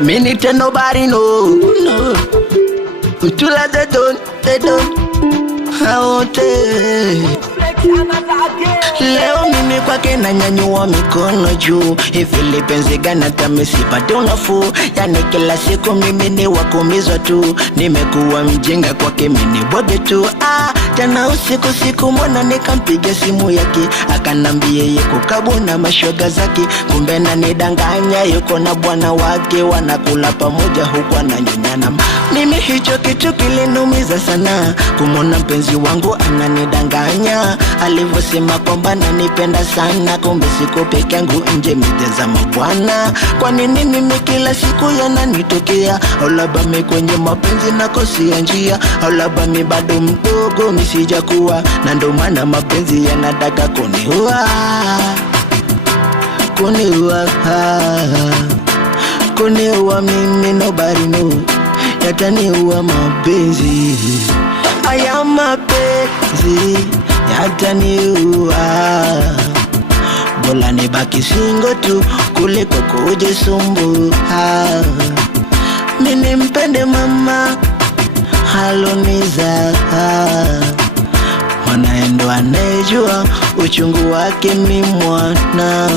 Minute nobody know. No. Until they don't. How leo mimi kwake na nyanyua mikono juu. Hivi lipenzi gani tamesipate unafuu? Yani kila siku mimi ni wakumizwa tu. Nimekuwa mjinga kwake mimi bwage tu. Jana usiku mbona nikampiga simu yake, akanambia yuko kabu na mashoga zake. Kumbe nanidanganya yuko na bwana wake, wanakula pamoja huku ananyonyana. Mimi hicho kitu kilinumiza sana, kumona mpenzi wangu ananidanganya. Alivyosema kwamba ananipenda sana, kumbe siko peke yangu nje mijaza mabwana. Kwa nini mimi kila siku yananitokea? Au labda mimi kwenye mapenzi nakosia njia? Au labda mimi bado mdogo misijakuwa, na ndo maana mapenzi yanataka kuniua. Kuniua mimi nobody know, yataniua mapenzi. Haya mapenzi yataniua. Bora nibaki single tu kuliko kujisumbua. Mimi mpende mama haloniza, mwanaendo anejua uchungu wake mi mwana.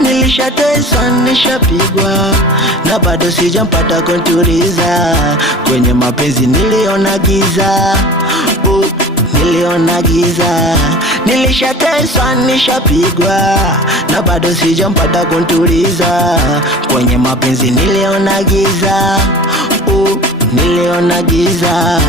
Nilishateswa, nishapigwa na bado sijampata kunturiza. Kwenye mapenzi niliona giza, niliona giza. Nilishateswa, nishapigwa na bado sijampata kunturiza. Kwenye mapenzi niliona giza, niliona giza.